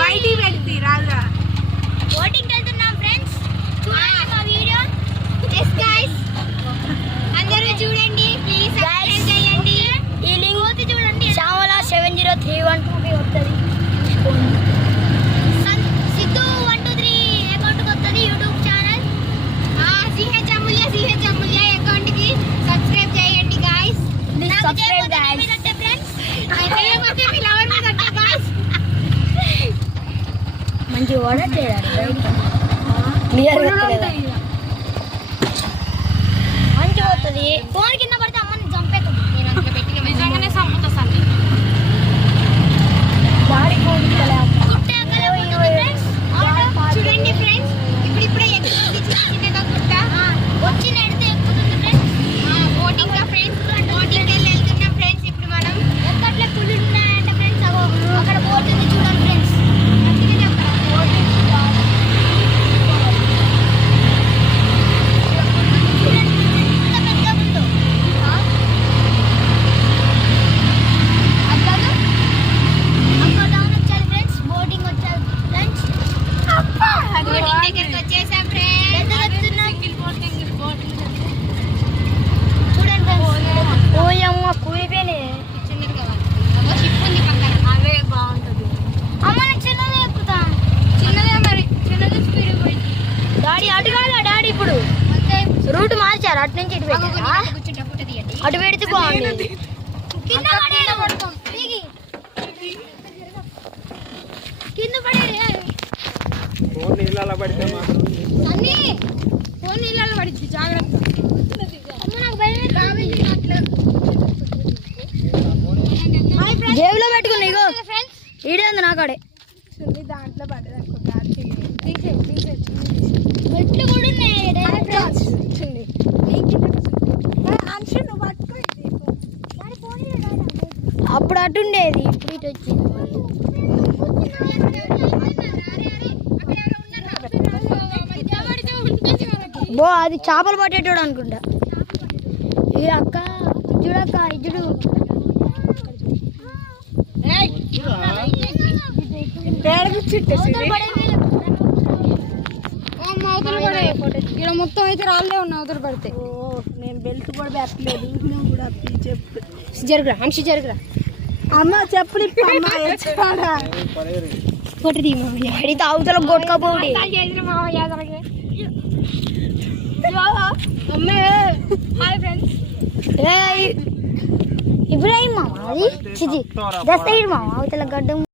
బయటికి పెడితే రాదురా. బోటింగ్ వెళ్తున్నాం ఫ్రెండ్స్, చూడండి మా వీడియో. ఎస్ గైస్, అందరూ చూడండి ప్లీజ్, సబ్స్క్రైబ్ చేయండి. ఈ లింక్ చూడండి, శ్యామల 7031 వస్తుంది. సిద్ధు 123 అకౌంట్ కి వస్తుంది యూట్యూబ్ ఛానల్. సిహెచ్ అమూల్య అకౌంట్ కి సబ్స్క్రైబ్ చేయండి గైస్. Subscribe guys friends. అయితే మీ లవర్ మీద అంటే గైస్ మంచి వాటర్ చేయాలి, క్లియర్ గా మంచి పోతుంది. ఫోన్ కింద పడితే అమ్మని చంపేస్తుంది. నేను అంత పెట్టి నిజంగానే చంపుతా సండి. చూడండి ఫ్రెండ్స్, ఇప్పుడిప్పుడే ఎక్కుతుంది చిన్నగా గుట్ట. వచ్చి నడితే ఎక్కుతుంది ఫ్రెండ్స్. బోటింగ్ గా ఫ్రెండ్స్, బోటింగ్ వెళ్తున్నాం ఫ్రెండ్స్. ఇప్పుడు మనం ఎక్కట్లే పుల్లు ఉన్నాయంటే ఫ్రెండ్స్, అక్కడ బోట్ ఉంది చూడండి ఫ్రెండ్స్. రూట్ మార్చారు, అటు నుంచి ఇటు పెట్టారా? అటు పెడితే బాగుంది. కింద ఫోన్ నీళ్ళలో పడితే ఫోన్ నీళ్ళలో పడిద్ది, జాగ్రత్త. జేబులో పెట్టుకున్నా, ఇగో ఈడే ఉంది నాకాడే. దాంట్లో పడ్డది బెట్లు కూడా ఉన్నాయి. అప్పుడు అటు ఉండేది, ఇప్పుడు ఇటు వచ్చింది. బో అది చేపలు పట్టేటోడు అనుకుంటా. ఏ అక్క చూడక్క, ఇజుడు ఇక్కడ మొత్తం అయితే రాళ్ళే ఉన్నాయి. అవతల పడితే నేను బెల్ట్ కూడా పెట్టలేదు. నువ్వు కూడా చెప్పు, జరుగురా హంసి జరుగురా. అమ్మ చెప్పులు కొట్టి అడిగితే అవతల కొట్టుకపోడి. ఇబ్రాహిం మామ, అది చిది దస్తగిరి మామ అవతల గడ్డం.